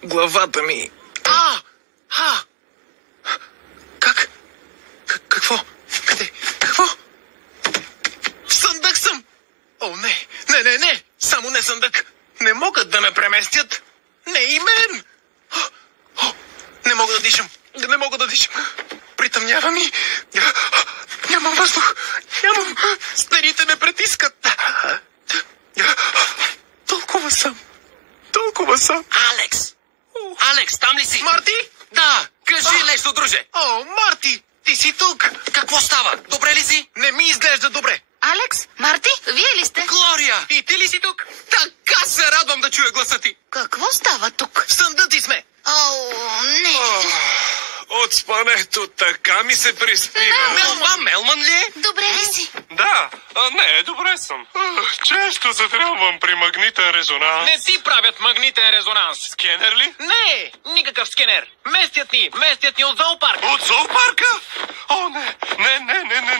по главата ми. Какво? Къде? Какво? В съндък съм! О, не! Не! Само не съндък! Не могат да ме преместят! Не и мен! Не мога да дишам! Не мога да дишам! Притъмнява ми! Нямам въздух! Нямам! Стените ме притискат! Толкова съм! Алекс, там ли си? Марти? Да, кажи нещо, друже! О, Марти! Ти си тук! Какво става? Добре ли си? Не ми изглежда добре! Алекс, Марти, вие ли сте? Глория! И ти ли си тук? Така се радвам да чуя гласа ти! Какво става тук? В съндъци сме! О, не. От спането така ми се приспива. Мелман ли е? Добре ли си? Да, не, добре съм. Често затрябвам при магнитен резонанс. Не си правят магнитен резонанс! Скенер ли? Не! Никакъв скенер! Местят ни от зоопарка! От зоопарка? О,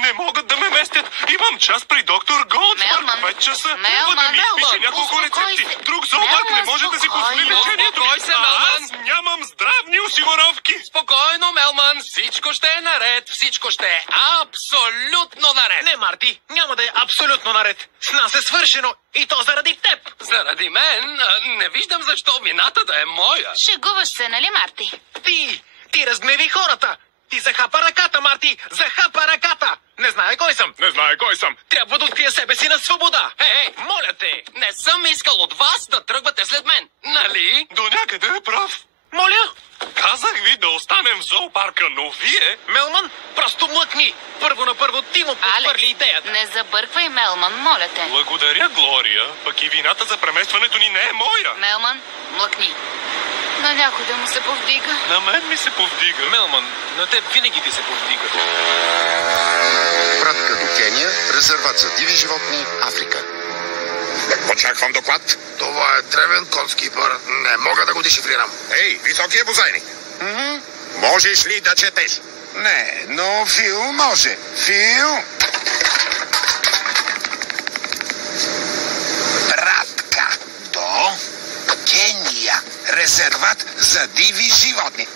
не могат да ме местят. Имам час при доктор Голдбърг. Мелман. 5 часа. Мелман, Трябва да ми изпише Мелман, няколко успокой рецепти. се. Друг зоопарк не може да си позволи Мелман, лечението ми. успокой се, А Мелман. аз нямам здравни осигуровки. Спокойно, Мелман, всичко ще е наред, всичко ще е абсолютно наред. Не, Марти, няма да е абсолютно наред. С нас е свършено и то заради теб. Заради мен, не виждам защо вината да е моя. Шегуваш се, нали, Марти? Ти разгневи хората. Ти захапа ръката, Марти! Захапа ръката! Не знае кой съм. Трябва да открия себе си на свобода. Моля те! Не съм искал от вас да тръгвате след мен, нали? До някъде е прав. Моля? Казах ви да останем в зоопарка, но вие... Мелман, просто млъкни. Първо на първо ти му подхвърли идеята. Не забърквай Мелман, моля те. Благодаря, Глория. Пък и вината за преместването ни не е моя. Мелман, млъкни. На някой да му се повдига. На мен ми се повдига. Мелман, на теб винаги ти се повдига. Пратка до Кения, резерват за диви животни, Африка. Очаквам доклад. Това е древен конски пър. Не мога да го дешифрирам. Ей, високия бозайник. Можеш ли да четеш? Не, но Фил може. Фил! Пратка до Кения, резерват за диви животни,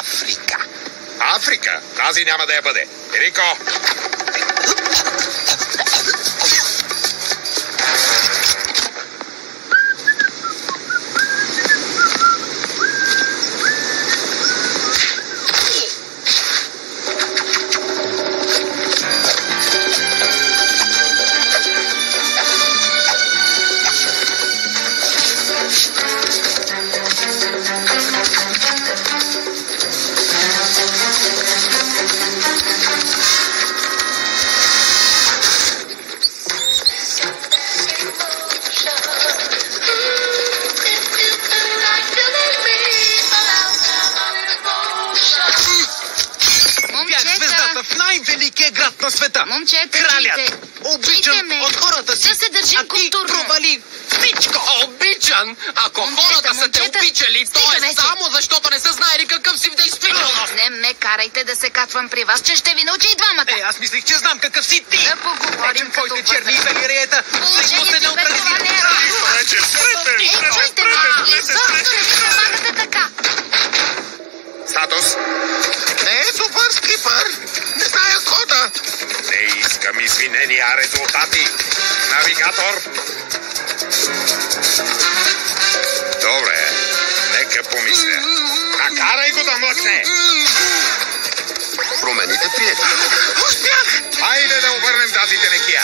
Африка. Африка? Тази няма да я бъде. Рико! В най-великия град на света. Момчета, Кралят, обичан от хората си. Да се държим а ти културно. провали всичко. Обичан? Ако хората са те обичали, то стигаме е се. само защото не са знаели какъв си в действителност. Не ме карайте да се катвам при вас, че ще ви науча и двамата. Аз мислих, че знам какъв си ти. Да поговорим като Твоите черни изалиреета. Положението бе, това не е работа. Вече спрете! Ей, чуйте ме! Изобщо не се помагате така. Статус? Не е добър, скипър. Не зная кода. Не искам извинения, а резултати. Навигатор. Добре, нека помисля. Накарай го да млъкне. Промените приятели. Успях! Хайде да обърнем тази тенекия.